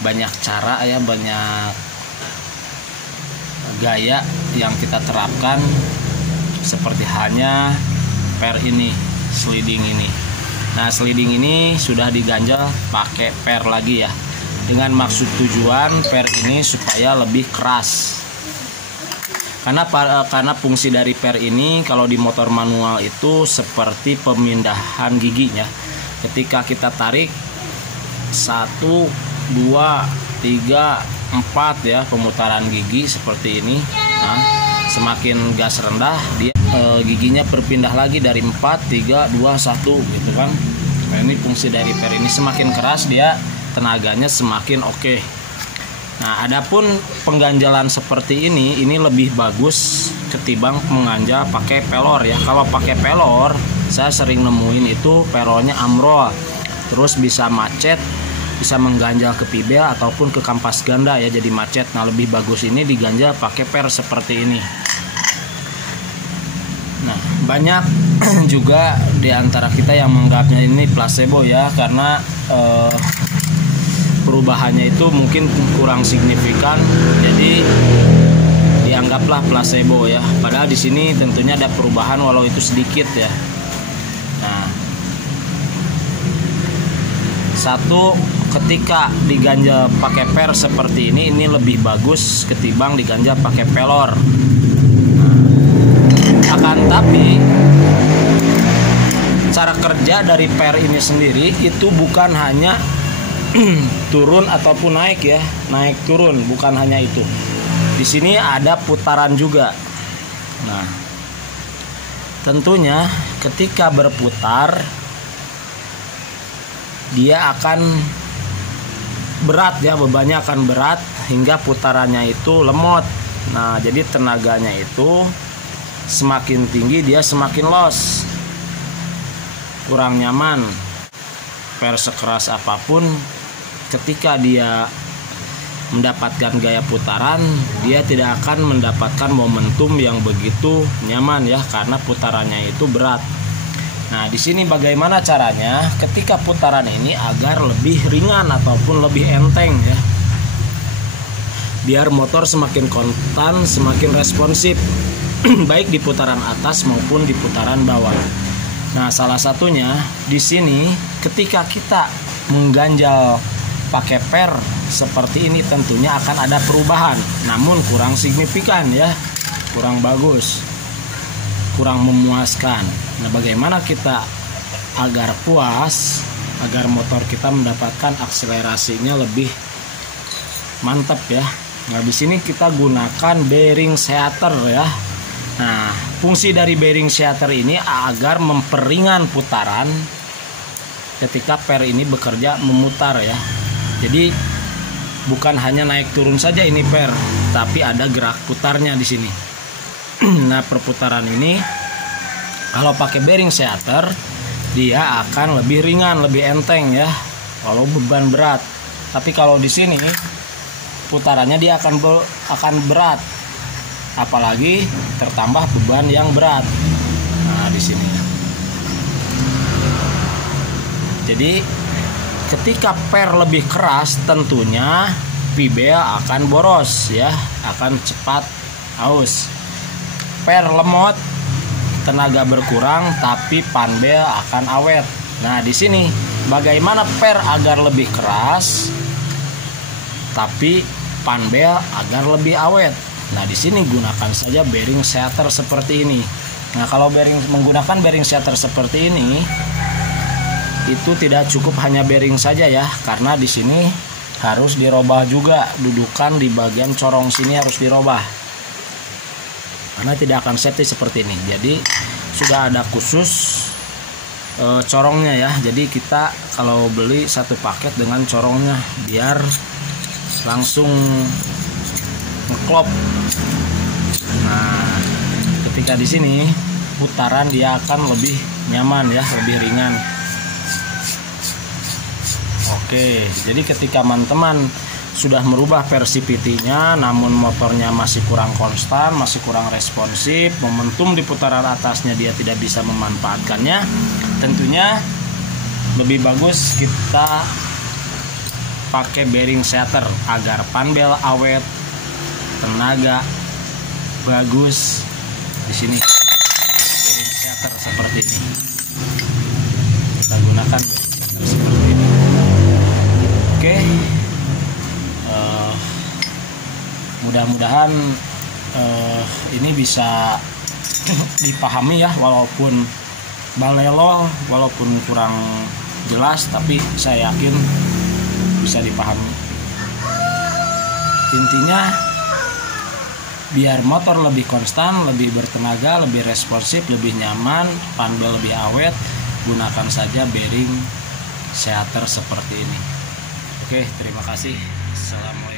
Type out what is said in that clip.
banyak cara ya, banyak gaya yang kita terapkan, seperti halnya per ini, sliding ini. Nah, sliding ini sudah diganjel pakai per lagi ya, dengan maksud tujuan per ini supaya lebih keras. Karena fungsi dari per ini kalau di motor manual itu seperti pemindahan giginya. Ketika kita tarik 1, 2, 3, 4 ya, pemutaran gigi seperti ini. Nah, semakin gas rendah dia giginya berpindah lagi dari 4, 3, 2, 1 gitu kan. Nah, ini fungsi dari per ini, semakin keras dia tenaganya semakin oke. Nah, adapun pengganjalan seperti ini lebih bagus ketimbang mengganjal pakai pelor ya. Kalau pakai pelor, saya sering nemuin itu pelornya amrol, terus bisa macet, bisa mengganjal ke pibel ataupun ke kampas ganda ya, jadi macet. Nah, lebih bagus ini diganjal pakai per seperti ini. Nah, banyak juga di antara kita yang menganggapnya ini placebo ya, karena perubahannya itu mungkin kurang signifikan, jadi dianggaplah placebo ya. Padahal di sini tentunya ada perubahan walau itu sedikit ya. Nah, satu, ketika diganjal pakai per seperti ini lebih bagus ketimbang diganjal pakai pelor. Akan tapi cara kerja dari per ini sendiri itu bukan hanya turun ataupun naik ya, naik turun, bukan hanya itu. Di sini ada putaran juga. Nah, tentunya ketika berputar dia akan berat ya, bebannya akan berat hingga putarannya itu lemot. Nah, jadi tenaganya itu semakin tinggi dia semakin los, kurang nyaman. Per sekeras apapun, ketika dia mendapatkan gaya putaran, dia tidak akan mendapatkan momentum yang begitu nyaman ya, karena putarannya itu berat. Nah, di sini bagaimana caranya ketika putaran ini agar lebih ringan ataupun lebih enteng ya, biar motor semakin konstan, semakin responsif baik di putaran atas maupun di putaran bawah. Nah, salah satunya di sini ketika kita mengganjal pakai per seperti ini tentunya akan ada perubahan, namun kurang signifikan ya, kurang bagus, kurang memuaskan. Nah, bagaimana kita agar puas, agar motor kita mendapatkan akselerasinya lebih mantap ya. Nah, di sini kita gunakan bearing seater ya. Nah, fungsi dari bearing seater ini agar memperingan putaran ketika per ini bekerja memutar ya. Jadi bukan hanya naik turun saja ini per, tapi ada gerak putarnya di sini. Nah, perputaran ini kalau pakai bearing seater dia akan lebih ringan, lebih enteng ya, walau beban berat. Tapi kalau di sini putarannya dia akan berat, apalagi tertambah beban yang berat. Nah, di sini. Jadi ketika per lebih keras tentunya pibel akan boros ya, akan cepat aus. Per lemot tenaga berkurang tapi panbel akan awet. Nah, di sini bagaimana per agar lebih keras tapi panbel agar lebih awet. Nah, di sini gunakan saja bearing seater seperti ini. Nah, kalau menggunakan bearing seater seperti ini itu tidak cukup hanya bearing saja ya, karena di sini harus dirubah juga dudukan di bagian corong sini, harus dirubah karena tidak akan safety seperti ini. Jadi sudah ada khusus corongnya ya, jadi kita kalau beli satu paket dengan corongnya biar langsung ngeklop. Nah, ketika di sini putaran dia akan lebih nyaman ya, lebih ringan. Oke, jadi ketika teman-teman sudah merubah versi PT-nya namun motornya masih kurang konstan, masih kurang responsif, momentum di putaran atasnya dia tidak bisa memanfaatkannya, tentunya lebih bagus kita pakai bearing setter agar panbel awet, tenaga bagus. Di sini bearing setter seperti ini. Kita gunakan bearing setter seperti ini. Oke. Mudah-mudahan ini bisa dipahami ya, walaupun balelo, walaupun kurang jelas, tapi saya yakin bisa dipahami. Intinya biar motor lebih konstan, lebih bertenaga, lebih responsif, lebih nyaman, panbel lebih awet, gunakan saja bearing setter seperti ini. Oke, terima kasih. Assalamualaikum.